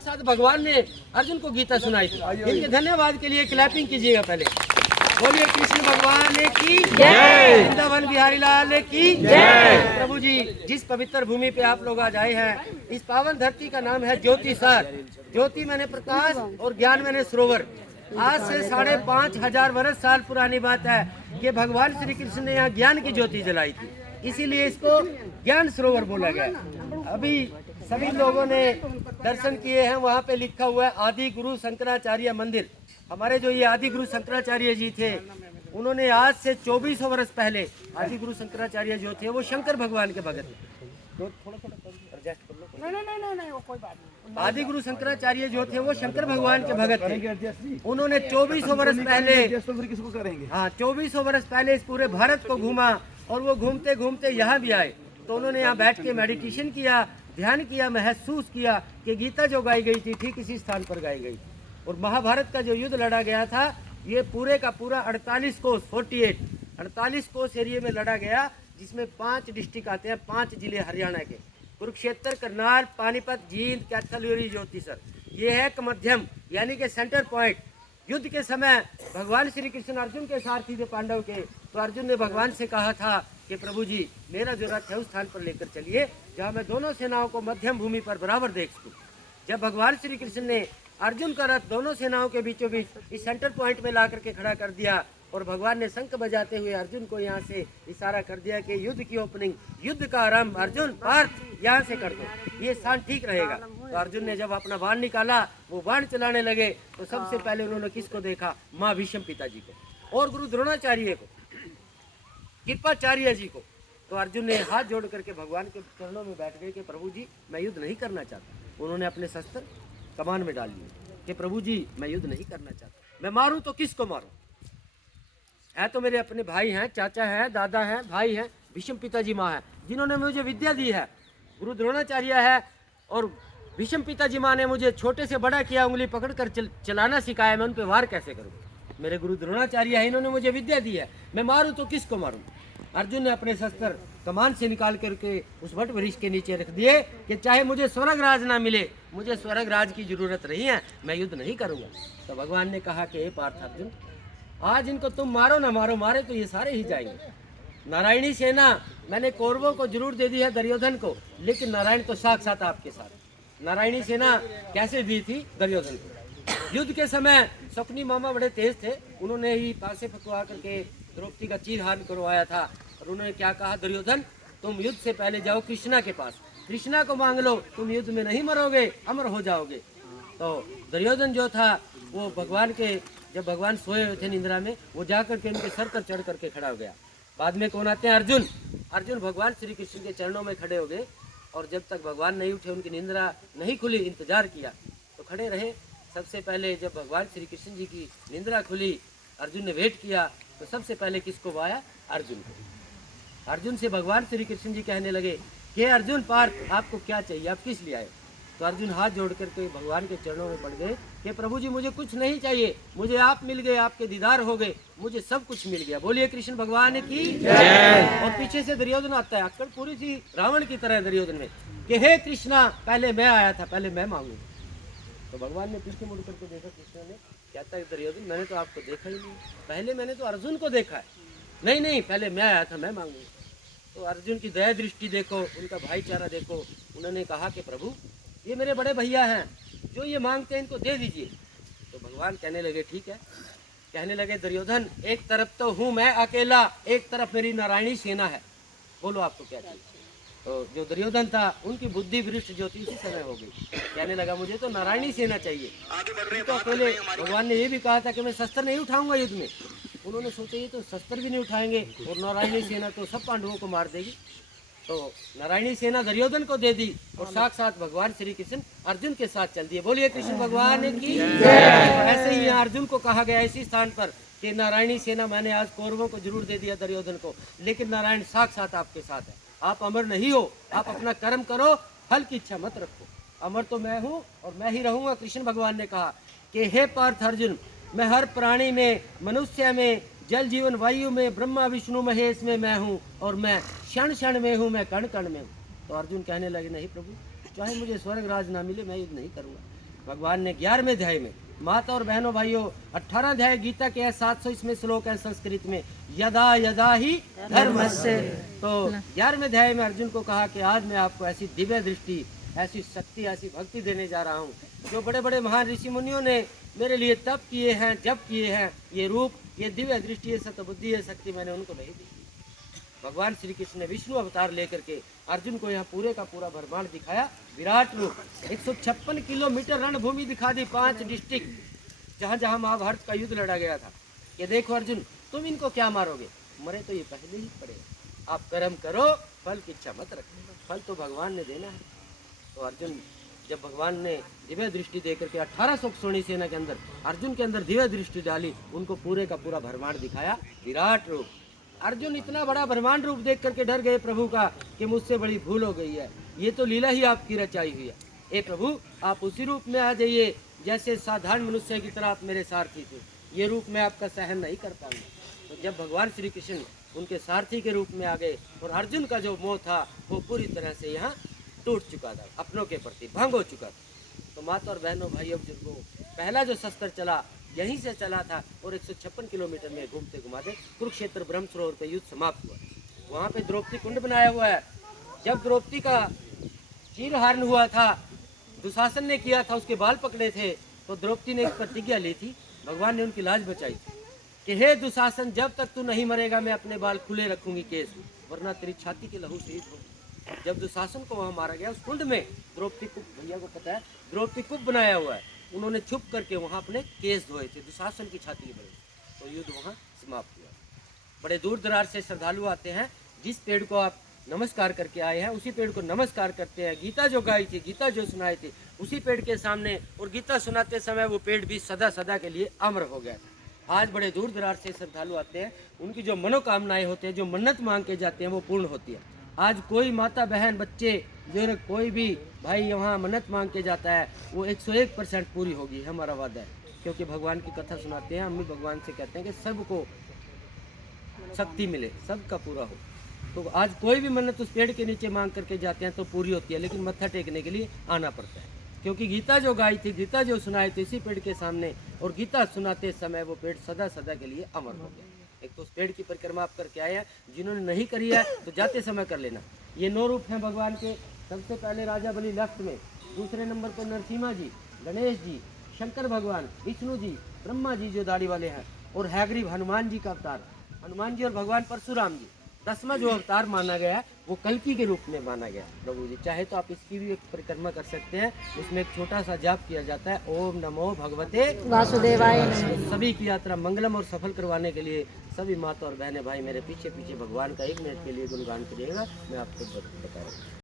साक्षात भगवान ने अर्जुन को गीता सुनाई थी। इनके धन्यवाद के लिए क्लैपिंग कीजिएगा पहले। बोलिए कृष्ण भगवान की जय, वृंदावन बिहारी लाल की जय। प्रभु जी, जिस पवित्र भूमि पे आप लोग आज आए हैं, इस पावन धरती का नाम है ज्योति सर। ज्योति मैंने प्रकाश और ज्ञान मैंने सरोवर। आज से 5,500 वर्ष साल पुरानी बात है कि भगवान श्री कृष्ण ने यहाँ ज्ञान की ज्योति जलाई थी, इसीलिए इसको ज्ञान सरोवर बोला गया। अभी सभी लोगों ने दर्शन किए हैं, वहाँ पे लिखा हुआ है आदि गुरु शंकराचार्य मंदिर। हमारे जो ये आदि गुरु शंकराचार्य जी थे, उन्होंने आज से 2400 वर्ष पहले, आदि गुरु शंकराचार्य जो थे वो शंकर भगवान के भगत थे। आदि गुरु शंकराचार्य जो थे वो शंकर भगवान के भगत थे। उन्होंने 2400 वर्ष पहले, हाँ 2400 वर्ष पहले इस पूरे भारत को घूमा, और वो घूमते घूमते यहाँ भी आए। तो उन्होंने यहाँ बैठ के मेडिटेशन किया, ध्यान किया, महसूस किया कि गीता जो गाई गई थी ठीक इसी स्थान पर गाई गई। और महाभारत का जो युद्ध लड़ा गया था, ये पूरे का पूरा 48 कोस एरिया में लड़ा गया, जिसमें 5 डिस्ट्रिक्ट आते हैं, 5 जिले हरियाणा के, कुरुक्षेत्र, करनाल, पानीपत, जींद, कैथल, ज्योतिसर। ये है एक मध्यम यानी कि सेंटर पॉइंट। युद्ध के समय भगवान श्री कृष्ण अर्जुन के सारथी थे पांडव के, तो अर्जुन ने भगवान से कहा था कि प्रभु जी, मेरा जो रथ है उस स्थान पर लेकर चलिए जहाँ मैं दोनों सेनाओं को मध्यम भूमि पर बराबर देख सकूं। जब भगवान श्री कृष्ण ने अर्जुन का रथ दोनों सेनाओं के बीचों बीच इस सेंटर पॉइंट में ला करके खड़ा कर दिया, और भगवान ने शंख बजाते हुए अर्जुन को यहाँ से इशारा कर दिया कि युद्ध की ओपनिंग, युद्ध का आरंभ अर्जुन पार्थ यहाँ से कर दो, ये स्थान ठीक रहेगा। तो अर्जुन ने जब अपना बाण निकाला, वो बाण चलाने लगे, तो सबसे पहले उन्होंने किसको देखा? माँ भीष्म पिताजी को और गुरु द्रोणाचार्य को, कृपाचार्य जी को। तो अर्जुन ने हाथ जोड़ करके भगवान के चरणों में बैठ गए कि प्रभु जी, मैं युद्ध नहीं करना चाहता। उन्होंने अपने शस्त्र कमान में डाल लिए कि प्रभु जी, मैं युद्ध नहीं करना चाहता, मैं मारूं तो किसको मारूं? है तो मेरे अपने भाई हैं, चाचा हैं, दादा हैं, भाई हैं, भीष्म पिताजी माँ है, जिन्होंने मुझे विद्या दी है, गुरु द्रोणाचार्य है, और भीष्म पिताजी माँ ने मुझे छोटे से बड़ा किया, उंगली पकड़कर चलाना सिखाया, मैं उन पर वार कैसे करूं? मेरे गुरु द्रोणाचार्य है, इन्होंने मुझे विद्या दी है, मैं मारूं तो किसको मारूं? अर्जुन ने अपने शस्त्र कमान से निकाल करके उस वट वृक्ष के नीचे रख दिए कि चाहे मुझे स्वर्ग राज ना मिले, मुझे स्वर्ग राज की जरूरत नहीं है, मैं युद्ध नहीं करूंगा। तो भगवान ने कहा कि हे पार्थ अर्जुन, आज इनको तुम मारो ना मारो, मारे तो ये सारे ही जाएंगे। नारायणी सेना मैंने कौरवों को जरूर दे दी है, दुर्योधन को, लेकिन नारायण तो साक्षात आपके साथ। नारायणी सेना कैसे दी थी? दुर्योधन को। युद्ध के समय शकुनी मामा बड़े तेज थे, उन्होंने ही पासे फकवा करके द्रौपदी का चीरहरण करवाया था। और उन्होंने क्या कहा? दुर्योधन, तुम युद्ध से पहले जाओ कृष्णा के पास, कृष्णा को मांग लो, तुम युद्ध में नहीं मरोगे, अमर हो जाओगे। तो दुर्योधन जो था वो भगवान के, जब भगवान सोए हुए थे निंद्रा में, वो जाकर के उनके सर पर चढ़ करके खड़ा हो गया। बाद में कौन आते हैं? अर्जुन। अर्जुन भगवान श्री कृष्ण के चरणों में खड़े हो गए, और जब तक भगवान नहीं उठे, उनकी निंद्रा नहीं खुली, इंतजार किया, तो खड़े रहे। सबसे पहले जब भगवान श्री कृष्ण जी की निंद्रा खुली, अर्जुन ने वेट किया, तो सबसे पहले किसको वाया? अर्जुन को। अर्जुन से भगवान श्री कृष्ण जी कहने लगे कि अर्जुन पार्थ, आपको क्या चाहिए, आप किस लिए आए? तो अर्जुन हाथ जोड़ करके भगवान के चरणों में पड़ गए कि प्रभु जी, मुझे कुछ नहीं चाहिए, मुझे आप मिल गए, आपके दीदार हो गए, मुझे सब कुछ मिल गया। बोलिए कृष्ण भगवान की जय। और पीछे से दुर्योधन आता है, अक्कड़ पूरी सी रावण की तरह दुर्योधन में, कि हे कृष्णा, पहले मैं आया था, पहले मैं मांगू। तो भगवान ने पीछे मुड़ करके देखा, कृष्ण ने, कहता है दुर्योधन, मैंने तो आपको देखा ही नहीं, पहले मैंने तो अर्जुन को देखा है। नहीं नहीं, पहले मैं आया था, मैं मांगू। तो अर्जुन की दया दृष्टि देखो, उनका भाईचारा देखो। उन्होंने कहा कि प्रभु, ये मेरे बड़े भैया हैं, जो ये मांगते हैं इनको दे दीजिए। तो भगवान कहने लगे ठीक है। कहने लगे दुर्योधन, एक तरफ तो हूँ मैं अकेला, एक तरफ मेरी नारायणी सेना है, बोलो आपको क्या चाहिए? तो जो दुर्योधन था, उनकी बुद्धि भ्रष्ट जो थी इसी समय हो गई। कहने लगा मुझे तो नारायणी सेना चाहिए। तो अकेले भगवान ने ये भी कहा था कि मैं शस्त्र नहीं उठाऊंगा युद्ध में। उन्होंने सोचा ये तो शस्त्र भी नहीं उठाएंगे, और नारायणी सेना तो सब पांडवों को मार देगी। तो नारायणी सेना दुर्योधन को दे दी, और साक्षात भगवान श्री कृष्ण अर्जुन के साथ चल दिए। बोलिए कृष्ण भगवान की जय। ऐसे ही यहाँ अर्जुन को कहा गया इसी स्थान पर कि नारायणी सेना मैंने आज कौरवों को जरूर दे दिया, दुर्योधन को, लेकिन नारायण साक्षात आपके साथ है। आप अमर नहीं हो, आप अपना कर्म करो, फल की इच्छा मत रखो। अमर तो मैं हूँ और मैं ही रहूंगा। कृष्ण भगवान ने कहा कि हे पार्थ अर्जुन, मैं हर प्राणी में, मनुष्य में, जल जीवन वायु में, ब्रह्मा विष्णु महेश में मैं हूँ, और मैं क्षण क्षण में हूँ, मैं कण कण में हूँ। तो अर्जुन कहने लगे नहीं प्रभु, चाहे मुझे स्वर्ग राज ना मिले, मैं युद्ध नहीं करूँगा। भगवान ने 11वें अध्याय में, माता और बहनों भाइयों, 18 अध्याय गीता के है, 700 इसमें श्लोक है संस्कृत में, यदा यदा ही धर्मस्य। तो 11वें अध्याय में अर्जुन को कहा कि आज मैं आपको ऐसी दिव्य दृष्टि, ऐसी शक्ति, ऐसी भक्ति देने जा रहा हूँ, जो बड़े बड़े महान ऋषि मुनियों ने मेरे लिए तप किए हैं, जप किए हैं, ये रूप, ये दिव्य दृष्टि, ये सतबुद्धि, ये शक्ति मैंने उनको नहीं दी। भगवान श्री कृष्ण ने विष्णु अवतार लेकर के अर्जुन को यहाँ पूरे का पूरा ब्रह्मांड दिखाया, विराट रूप। 156 किलोमीटर रणभूमि दिखा दी, 5 डिस्ट्रिक्ट, जहाँ जहाँ महाभारत का युद्ध लड़ा गया था। ये देखो अर्जुन, तुम इनको क्या मारोगे, मरे तो ये पहले ही पड़े, आप कर्म करो, फल की इच्छा मत रखो, फल तो भगवान ने देना है। तो अर्जुन, जब भगवान ने दिव्य दृष्टि देकर के 1800 सोनी सेना के अंदर अर्जुन के अंदर दिव्य दृष्टि डाली, उनको पूरे का पूरा ब्रह्मांड दिखाया, विराट रूप। अर्जुन इतना बड़ा ब्रह्मांड रूप देख करके डर गए प्रभु का कि मुझसे बड़ी भूल हो गई है, ये तो लीला ही आपकी रचाई हुई है। ए प्रभु, आप उसी रूप में आ जाइए जैसे साधारण मनुष्य की तरह आप मेरे सारथी थे, ये रूप मैं आपका सहन नहीं कर पाऊंगा। तो जब भगवान श्री कृष्ण उनके सारथी के रूप में आ गए और अर्जुन का जो मोह था वो पूरी तरह से यहाँ टूट चुका था, अपनों के प्रति भंग हो चुका था। तो माता और बहनों भाइयों बुजुर्गों, पहला जो शस्त्र चला यहीं से चला था और 156 किलोमीटर में घूमते घुमाते कुरुक्षेत्र ब्रह्म सरोवर पे युद्ध समाप्त हुआ। वहाँ पे द्रौपदी कुंड बनाया हुआ है। जब द्रौपदी का चीरहरण हुआ था, दुशासन ने किया था, उसके बाल पकड़े थे, तो द्रौपदी ने एक प्रतिज्ञा ली थी, भगवान ने उनकी लाज बचाई थी कि हे दुशासन, जब तक तू नहीं मरेगा मैं अपने बाल खुले रखूंगी केस, वरना तेरी छाती के लहू शहीद हो। जब दुशासन को वहाँ मारा गया उस कुंड में, द्रौपदी कुप, भैया को पता है, द्रौपदी कुप बनाया हुआ है, उन्होंने छुप करके वहाँ अपने केस धोए थे दुशासन की छाती के बल, तो युद्ध वहाँ समाप्त हुआ। बड़े दूर दराज से श्रद्धालु आते हैं, जिस पेड़ को आप नमस्कार करके आए हैं उसी पेड़ को नमस्कार करते हैं। गीता जो गाई थी, गीता जो सुनाई थी, उसी पेड़ के सामने, और गीता सुनाते समय वो पेड़ भी सदा सदा के लिए अमर हो गया। आज बड़े दूर दराज से श्रद्धालु आते हैं, उनकी जो मनोकामनाएं होते हैं, जो मन्नत मांग के जाते हैं, वो पूर्ण होती है। आज कोई माता बहन बच्चे जो कोई भी भाई यहाँ मन्नत मांग के जाता है, वो 101% पूरी होगी, हमारा वादा है। क्योंकि भगवान की कथा सुनाते हैं, हम भी भगवान से कहते हैं कि सबको शक्ति मिले, सबका पूरा हो। तो आज कोई भी मन्नत उस पेड़ के नीचे मांग करके जाते हैं तो पूरी होती है, लेकिन मत्था टेकने के लिए आना पड़ता है। क्योंकि गीता जो गाई थी, गीता जो सुनाई थी, इसी पेड़ के सामने, और गीता सुनाते समय वो पेड़ सदा सदा के लिए अमर हो गया। एक तो उस पेड़ की परिक्रमा आप करके आए हैं, जिन्होंने नहीं करी है तो जाते समय कर लेना। ये 9 रूप हैं भगवान के। सबसे पहले राजा बलि लेफ्ट में, दूसरे नंबर पर नरसिम्हा जी, गणेश जी, शंकर भगवान, विष्णु जी, ब्रह्मा जी जो दाढ़ी वाले हैं, और हैग्रीव हनुमान जी का अवतार, हनुमान जी और भगवान परशुराम जी। 10वां जो अवतार माना गया है वो कल्कि के रूप में माना गया। प्रभु जी चाहे तो आप इसकी भी एक परिक्रमा कर सकते हैं, उसमें एक छोटा सा जाप किया जाता है, ओम नमो भगवते वासुदेवाय। सभी की यात्रा मंगलम और सफल करवाने के लिए सभी माता और बहनें भाई मेरे पीछे पीछे भगवान का 1 मिनट के लिए गुणगान करिएगा, मैं आपको बता रहा हूँ।